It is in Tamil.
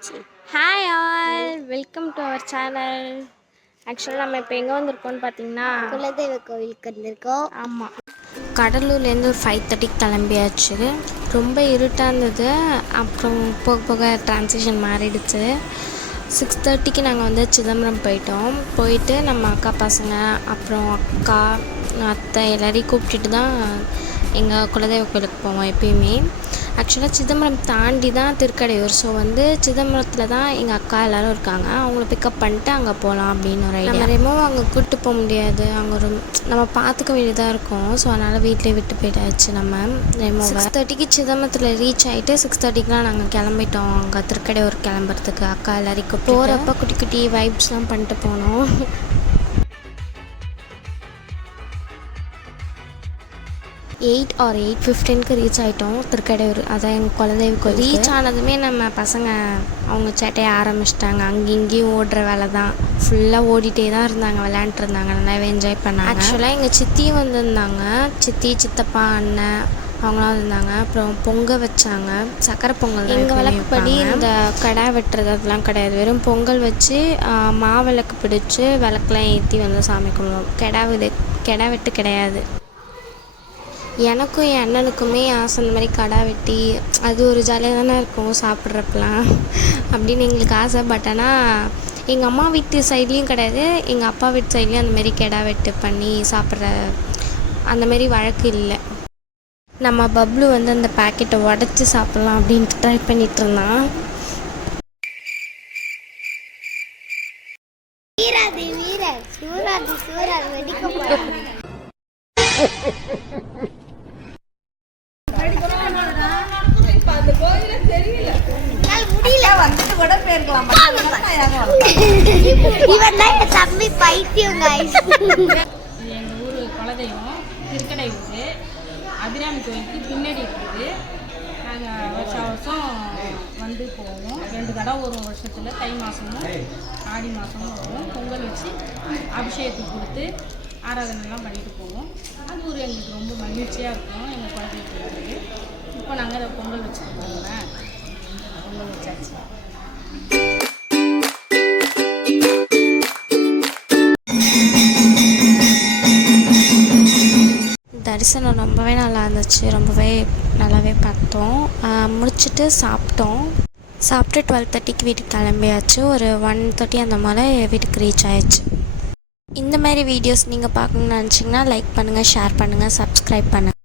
Hi all, welcome to our channel. ஆக்சுவலாக நம்ம இப்போ எங்கே வந்திருக்கோம்னு பார்த்தீங்கன்னா குலதெய்வ கோவிலுக்கு வந்திருக்கோம். ஆமாம், கடலூர்லேருந்து ஒரு 5:30 கிளம்பியாச்சு. ரொம்ப இருட்டாக இருந்தது. அப்புறம் போக போக டிரான்சிஷன் மாறிடுச்சு. 6:30க்கு நாங்கள் வந்து சிதம்பரம் போயிட்டு நம்ம அக்கா பசங்க அப்புறம் அக்கா அத்தை எல்லாரையும் கூப்பிட்டுட்டு தான் எங்கள் குலதெய்வ கோயிலுக்கு போவோம் எப்பயுமே. ஆக்சுவலாக சிதம்பரம் தாண்டி தான் திருக்கடையூர். ஸோ வந்து சிதம்பரத்தில் தான் எங்கள் அக்கா எல்லோரும் இருக்காங்க. அவங்கள பிக்கப் பண்ணிட்டு அங்கே போகலாம் அப்படின்னு ஒரு ஐடியா. நம்ம ரெமோ அங்கே கூப்பிட்டு போக முடியாது, அங்கே ஒரு நம்ம பார்த்துக்க வேண்டியதாக இருக்கும். ஸோ அதனால் வீட்டிலே விட்டு போயிட்டாச்சு. நம்ம ரெமோ 6:30க்கு சிதம்பரத்தில் ரீச் ஆகிட்டு 6:30க்குலாம் நாங்கள் கிளம்பிட்டோம் அங்கே திருக்கடையூர் கிளம்புறதுக்கு. அக்கா எல்லாரையும் போகிறப்ப குட்டி குட்டி வைப்ஸ்லாம் பண்ணிட்டு போனோம். 8 or 8:15க்கு ரீச் ஆகிட்டோம் திருக்கடையூர். அதான் எங்கள் குலதெய்வ கோயில். ரீச் ஆனதுமே நம்ம பசங்க அவங்க சேட்டையை ஆரம்பிச்சிட்டாங்க. அங்கேயும் இங்கேயும் ஓடுற வேலை தான். ஃபுல்லாக ஓடிட்டே தான் இருந்தாங்க, விளையாண்டுருந்தாங்க, நல்லாவே என்ஜாய் பண்ணாங்க. ஆக்சுவலாக எங்கள் சித்தியும் வந்திருந்தாங்க. சித்தி, சித்தப்பா, அண்ணன் அவங்களாம் வந்திருந்தாங்க. அப்புறம் பொங்கல் வச்சாங்க, சக்கரை பொங்கல். எங்கள் வழக்கப்படி இந்த கடை வெட்டுறது அதெல்லாம் கிடையாது. வெறும் பொங்கல் வச்சு மாவிளக்கு பிடிச்சி விளக்கெலாம் ஏற்றி வந்து சாமி கும்பிடுவோம். கெடா வெட்டு கிடையாது. எனக்கும் என் அண்ணனுக்குமே ஆசை அந்த மாதிரி கடா வெட்டி அது ஒரு ஜாலியாக தானே இருக்கும் சாப்பிட்றப்பெல்லாம் அப்படின்னு எங்களுக்கு ஆசை. பட் ஆனால் எங்கள் அம்மா வீட்டு சைட்லேயும் கிடையாது, எங்கள் அப்பா வீட்டு சைட்லேயும் அந்தமாரி கெடா வெட்டு பண்ணி சாப்பிட்ற அந்தமாரி வழக்கு இல்லை. நம்ம பப்ளு வந்து அந்த பேக்கெட்டை உடச்சி சாப்பிட்லாம் அப்படின்ட்டு ட்ரை பண்ணிகிட்டு இருந்தான். தம்பி பைத்தியம். எங்கள் ஊர் குலதெய்வம் திருக்கடையூர் அபிராமி கோயிலுக்கு பின்னாடி இருக்குது. நாங்கள் வருஷம் வந்து போவோம். 2 தடவை வரும் வருஷத்தில். தை மாதமும் ஆடி மாதமும் வரும். பொங்கல் வச்சு அபிஷேகத்துக்கு கொடுத்து ஆராதனைலாம் பண்ணிட்டு போவோம். அது ஒரு எங்களுக்கு ரொம்ப மகிழ்ச்சியாக இருக்கும் எங்கள் குலதெய்வத்துக்கு. இப்போ நாங்கள் அதை பொங்கல் வச்சுட்டு போவோங்க. பொங்கல் வச்சாச்சு. தரிசனம் ரொம்பவே நல்லா இருந்துச்சு. ரொம்பவே நல்லாவே பார்த்தோம். முடிச்சுட்டு சாப்பிட்டு 12:30க்கு வீட்டுக்கு கிளம்பியாச்சு. ஒரு 1:30 அந்த மாதிரி வீட்டுக்கு ரீச் ஆயிடுச்சு. இந்த மாதிரி வீடியோஸ் நீங்கள் பார்க்கணுன்னு நினச்சிங்கன்னா லைக் பண்ணுங்கள், ஷேர் பண்ணுங்கள், சப்ஸ்கிரைப் பண்ணுங்கள்.